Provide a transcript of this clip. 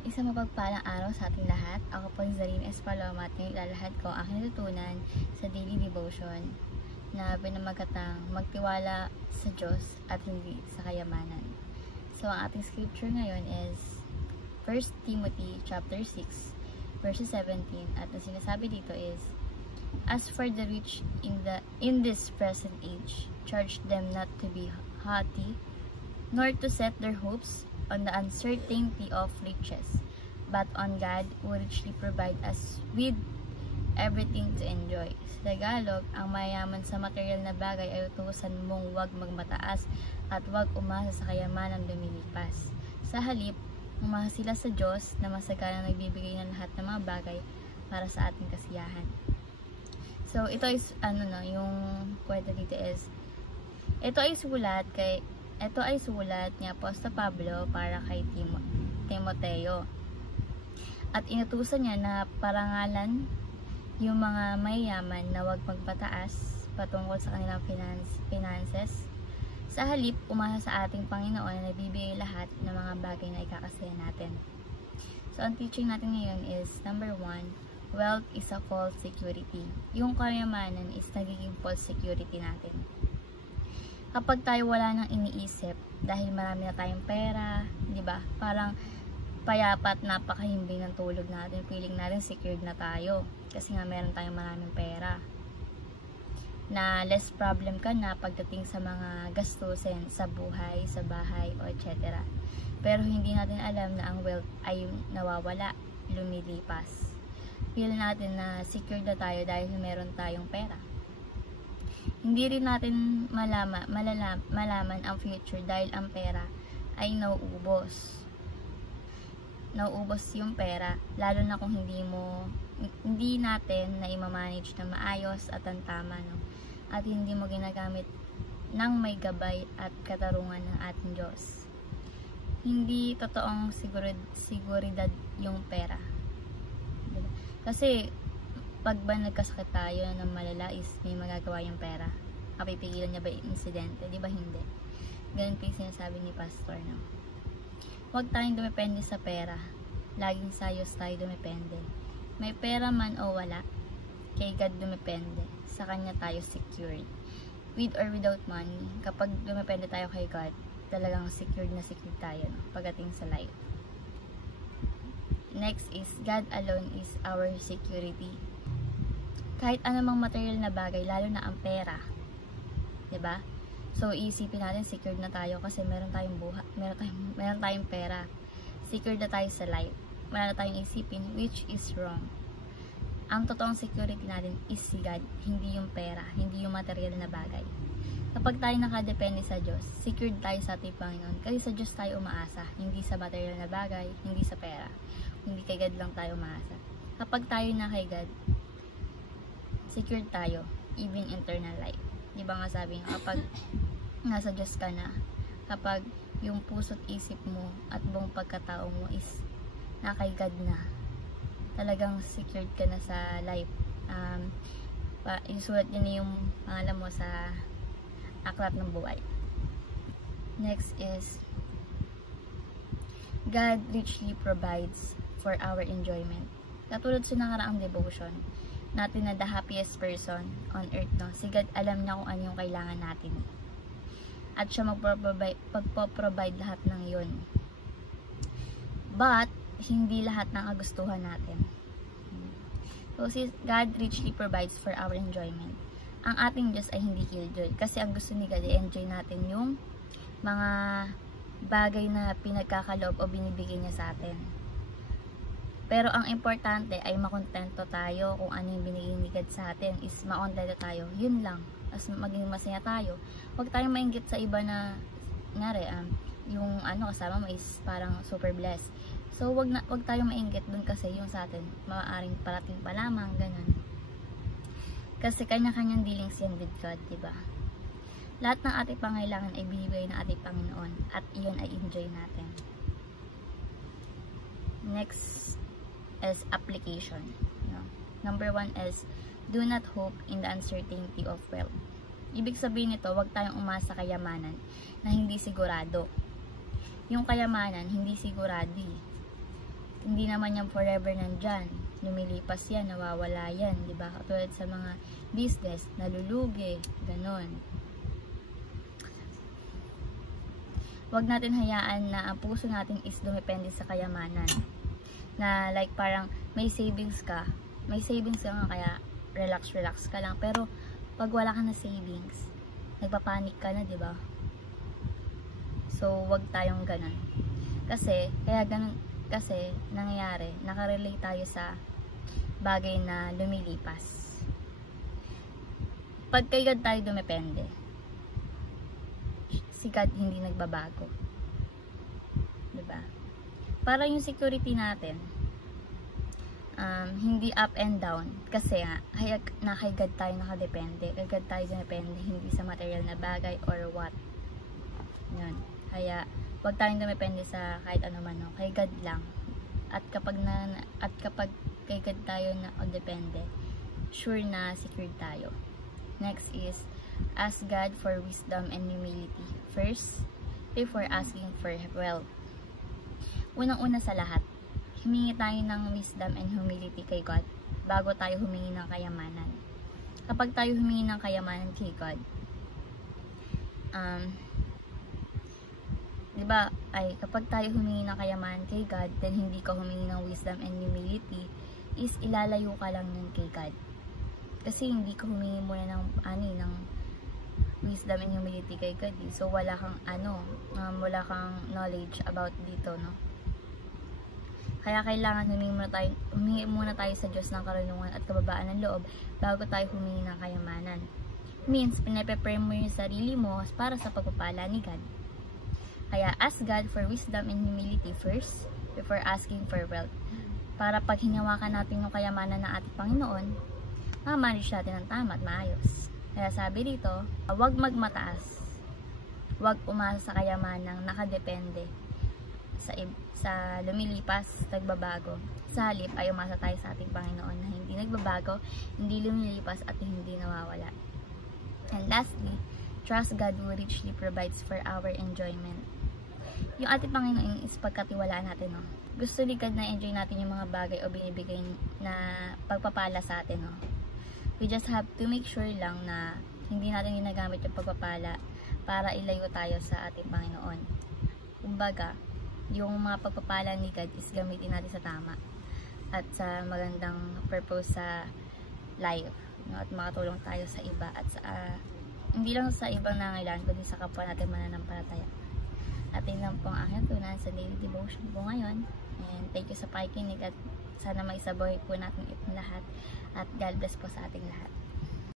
Isang mapagpalang araw sa ating lahat. Ako po si Zarine Espaloma at ngayon ilalahad ko ang aking natutunan sa daily devotion na pinamagatang magtiwala sa Diyos at hindi sa kayamanan. So, ang ating scripture ngayon is 1 Timothy chapter 6 verses 17 at ang sinasabi dito is, "As for the rich in this present age, charge them not to be haughty, nor to set their hopes on the uncertainty of riches, but on God who richly provide us with everything to enjoy." Sa Tagalog, ang mayaman sa material na bagay ay utusan mong huwag magmataas at huwag umasa sa kayamanang lumilipas. Sa halip, umasa sila sa Diyos na masaganang nagbibigay ng lahat ng mga bagay para sa ating kasiyahan. So, ito is, yung kwento dito is, ito ay sulat ni Apostol Pablo para kay Timoteo. At inutusan niya na parangalan yung mga mayayaman na huwag magpataas patungkol sa kanilang finances. Sa halip, umasa sa ating Panginoon na nagbibigay lahat ng mga bagay na ikakasaya natin. So, ang teaching natin ngayon is, number 1, wealth is a false security. Yung kayamanan is nagiging false security natin. Kapag tayo wala nang iniisip, dahil marami na tayong pera, di ba? Parang payapat, napakahimbing ng tulog natin, feeling natin secured na tayo. Kasi nga meron tayong maraming pera. Na less problem ka na pagdating sa mga gastusin sa buhay, sa bahay, o etc. Pero hindi natin alam na ang wealth ay nawawala, lumilipas. Feel natin na secured na tayo dahil meron tayong pera. Hindi rin natin malaman ang future dahil ang pera ay nauubos. Nauubos yung pera, lalo na kung hindi natin na i-manage na maayos at ang tama, no? At hindi mo ginagamit ng may gabay at katarungan ng ating Diyos. Hindi totoong siguridad yung pera. Diba? Kasi pag ba nagkasakit tayo ng malala is may magagawa yung pera. Kapipigilan niya ba yung insidente? Di ba hindi? Ganun po yung sinasabi ni Pastor, no? Huwag tayong dumepende sa pera. Laging sa Diyos tayo dumepende. May pera man o wala, kay God dumepende. Sa Kanya tayo secured. With or without money, kapag dumepende tayo kay God, talagang secured na secured tayo, no? Pagdating sa life. Next is, God alone is our security. Kahit anumang material na bagay, lalo na ang pera, diba? So, isipin natin, secured na tayo kasi meron tayong buhay, meron tayong pera. Secured na tayo sa life. Wala na tayong isipin, which is wrong. Ang totoong security natin is si God, hindi yung pera, hindi yung material na bagay. Kapag tayo nakadepende sa Diyos, secured tayo sa ating Panginoon, kasi sa Diyos tayo umaasa, hindi sa material na bagay, hindi sa pera. Hindi kay God lang tayo umaasa. Kapag tayo na kay God, secured tayo, even eternal life. Di ba nga sabi nga, kapag nasa Diyos ka na, kapag yung puso't isip mo at buong pagkatao mo is na kay God na, talagang secured ka na sa life. Isulat yun yung pangalan mo sa aklat ng buhay. Next is, God richly provides for our enjoyment. Katulad sa nakaraang devotion natin na the happiest person on earth, no? Si God, alam niya kung ano yung kailangan natin. At siya magpo-provide lahat ng yun. But, hindi lahat ng kagustuhan natin. So, si God richly provides for our enjoyment. Ang ating Diyos ay hindi killjoy. Kasi ang gusto ni God, i-enjoy natin yung mga bagay na pinagkakaloob o binibigay niya sa atin. Pero ang importante ay makontento tayo kung ano yung binigay ni God sa atin is makontento tayo. Yun lang. As maging masaya tayo. Huwag tayong mainggit sa iba na yung kasama mo is parang super blessed. So wag tayong mainggit dun kasi yung sa atin maaaring parating pa lamang, ganun. Kasi kanya-kanyang dealings yan with God, diba? Lahat ng ating pangailangan ay binibigay ng ating Panginoon at iyon ay enjoy natin. Next is application. Number 1 is, do not hope in the uncertainty of wealth. Ibig sabihin nito, huwag tayong umasa sa kayamanan na hindi sigurado. Yung kayamanan, hindi sigurado. hindi naman yan forever nandyan. Lumilipas yan, nawawala yan, di ba? Katulad sa mga business, nalulugi, ganon. Huwag natin hayaan na ang puso natin is dumepende sa kayamanan. Na like parang may savings ka nga, kaya relax ka lang. Pero pag wala ka na savings, nagpapanik ka na, di ba? So, wag tayong ganun. Kasi nangyayari, nakarelate tayo sa bagay na lumilipas. Pag kay God tayo dumepende, si God hindi nagbabago. Diba? Para yung security natin, hindi up and down. Kasi nga, na kay God tayo nakadepende. Kay God tayo dumepende, hindi sa material na bagay or what. Yun. Kaya, wag tayong dumepende sa kahit ano man, no? Kay God lang. At kapag kay God tayo na depende, sure na secured tayo. Next is, ask God for wisdom and humility first before asking for wealth. Unang-una sa lahat, humingi tayo ng wisdom and humility kay God bago tayo humingi ng kayamanan. Kapag tayo humingi ng kayamanan kay God, diba, kapag tayo humingi ng kayamanan kay God, then hindi ka humingi ng wisdom and humility, is ilalayo ka lang nun kay God. Kasi hindi ka humingi muna ng wisdom and humility kay God. So, wala kang wala kang knowledge about dito, no? Kaya kailangan humingi muna tayo sa Diyos ng karunungan at kababaan ng loob bago tayo humingi ng kayamanan. Means, pinaprepare mo yung sarili mo para sa pagpapala ni God. Kaya ask God for wisdom and humility first before asking for wealth. Para pag hinawakan natin yung kayamanan ng ating Panginoon, ma-manage natin ng tama at maayos. Kaya sabi dito, huwag magmataas. Huwag umasa sa kayamanang nakadepende sa lumilipas, nagbabago. Sa halip ay umasa tayo sa ating Panginoon na hindi nagbabago, hindi lumilipas at hindi nawawala. And lastly, trust God who richly provides for our enjoyment. Yung ating Panginoon is pagkatiwalaan natin, no? Gusto ni God na enjoy natin yung mga bagay o binibigay na pagpapala sa atin, no? We just have to make sure lang na hindi natin ginagamit yung pagpapala para ilayo tayo sa ating Panginoon. Kumbaga, yung mga pagpapala ni God is gamitin natin sa tama at sa magandang purpose sa life, no? At makatulong tayo sa iba at sa hindi lang sa ibang nangailangan kundi sa kapwa natin mananampalataya. At yun lang po ang aking tunan sa daily devotion po ngayon. And thank you sa pakikinig at sana maisabuhay po natin itong lahat. At God bless po sa ating lahat.